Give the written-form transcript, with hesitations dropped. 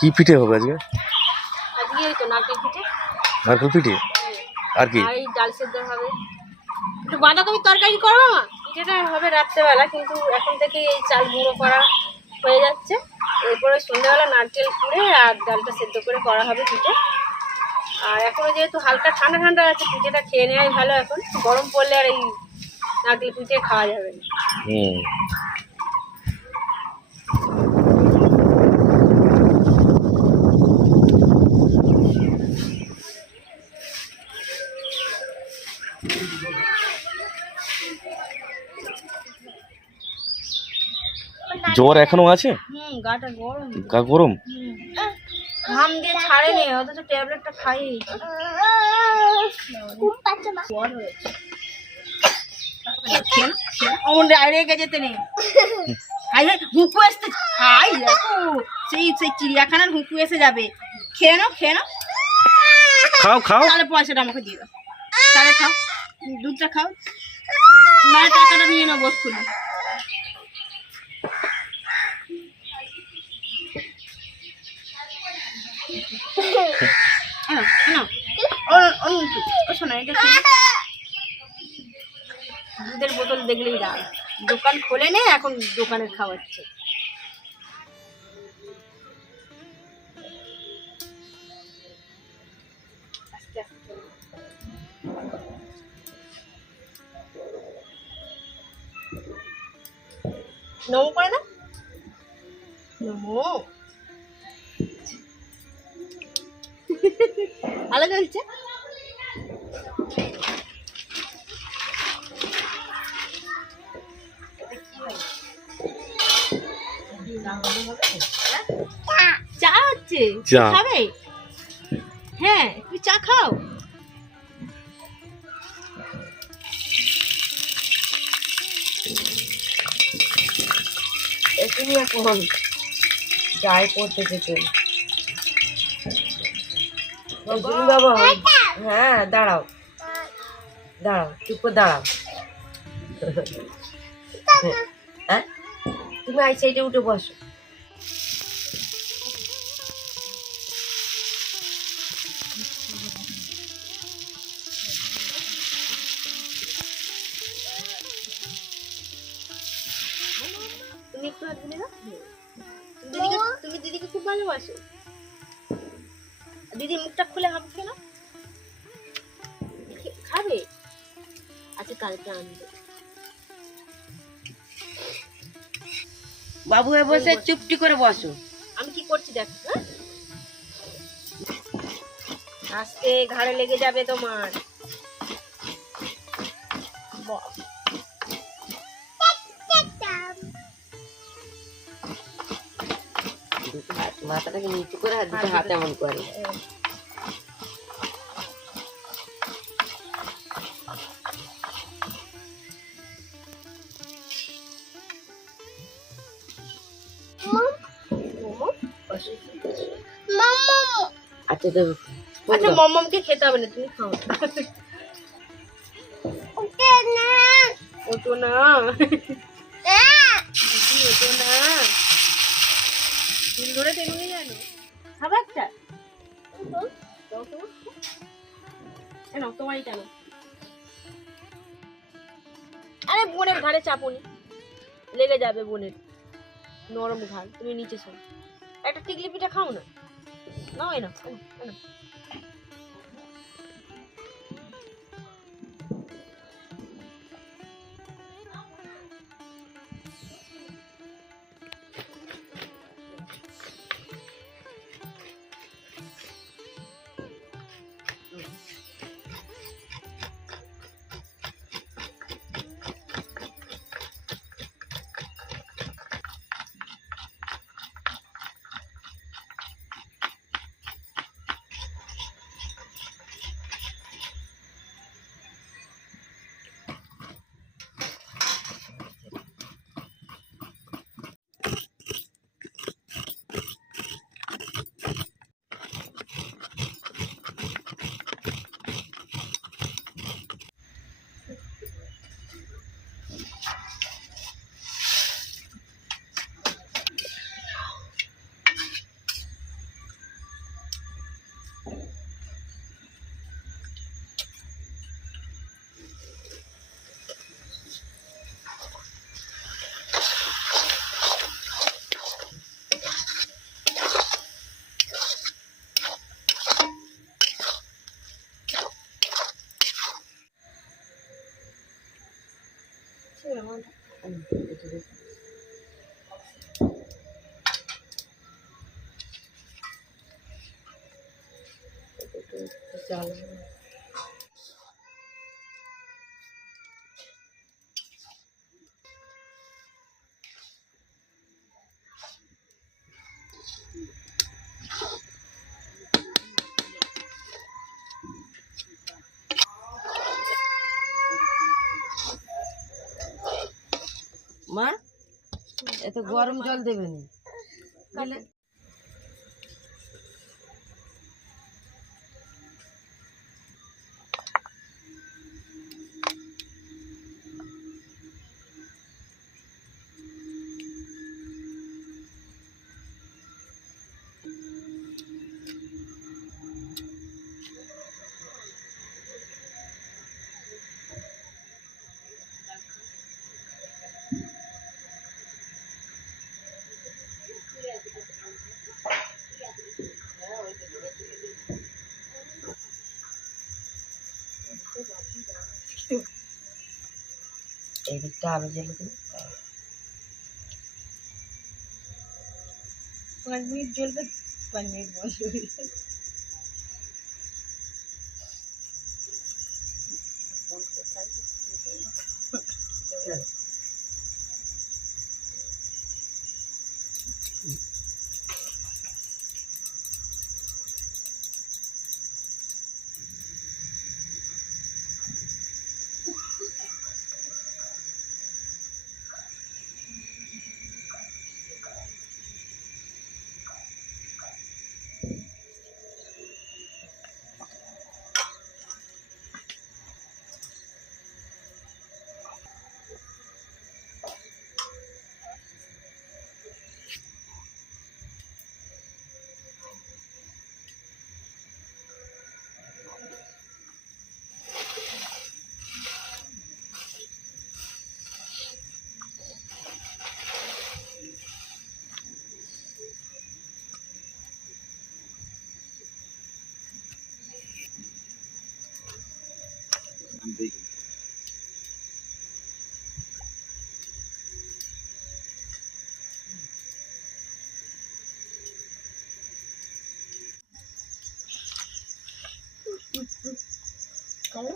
কি পিঠে হবে আজকে? আজকে এই তো নারকেল পিঠে। নারকেল পিঠে আর কি? আর এই ডাল সেদ্ধ হবে, একটু বাঁধাকপির তরকারি করবো মা। পিঠেটা হবে রাত্রেবেলা, কিন্তু এখন থেকে এই চাল গুঁড়ো করা হয়ে যাচ্ছে। এরপরে সন্ধ্যাবেলা নারকেল কুড়ে আর ডালটা সেদ্ধ করে করা হবে পিঠে। আর এখনো যেহেতু হালকা ঠান্ডা ঠান্ডা আছে, পিঠেটা খেয়ে নেওয়াই ভালো। এখন গরম পড়লে আর এই নারকেল পিঠে খাওয়া যাবে না। জ্বর এখনো আছে? গাটা গরম, গা গরম, ঘাম দিয়ে ছাড়েনি, অথচ ট্যাবলেটটা খাই। জ্বর হয়েছে, যেতে নেই। হুঁকু আসতে সেই চিড়িয়াখানার হুঁকু এসে যাবে। খেয়ে নাও, খেয়ে নাও, খাও খাও। তাহলে পয়সাটা আমাকে দিয়ে দাও, তাহলে খাও, দুধটা খাও, মায়ের টাকাটা নিয়ে নাও বসুন। দুধের বোতল দেখলেই রাগ। দোকান খোলে নে, এখন দোকানের খাওয়াচ্ছে। নমো করে না, নমো আলাদা হচ্ছে। চা হচ্ছে, খাবে? হ্যাঁ, তুই চা খাও। তুমি এখন চাই করতে যেতে বাবা। হ্যাঁ, দাঁড়াও দাঁড়াও, চুপ করে দাঁড়াও। হ্যাঁ, তুমি আই সাইডে উঠে বসো। তুমি একটু হাত দিলে না, তুমি দিদিকে খুব ভালোবাসো। দিদি মুখটা খুলে হাঁপছে না, খাবে? আচ্ছা, কালকে আনবে। বাবু বসে চুপটি করে বসো। আমি কি করছি দেখো। আজকে ঘাড়ে লেগে যাবে তোমার। মাথাটাকে নিচু করে হাত এমন করে। আচ্ছা দেবো। আচ্ছা, মমকে খেতে হবে না, তুমি খাও। ওটো না দিদি, ওটো না। তিন ধরে তেমনি জানো, খাবে একটা? কেন তোমারই কেন? আরে বোনের ঘাড়ে চাপুনি লেগে যাবে, বোনের নরম ঘাড়। তুমি নিচে শোন, একটা টিকলি পিঠা খাও না। নাও, এনো এনো। চাল মা এত গরম জল দেবে না বুঝলে? এদিকটা আরো জ্বেলে দিন। 5 মিনিট জ্বলবে, 5 মিনিট বসবে। কালো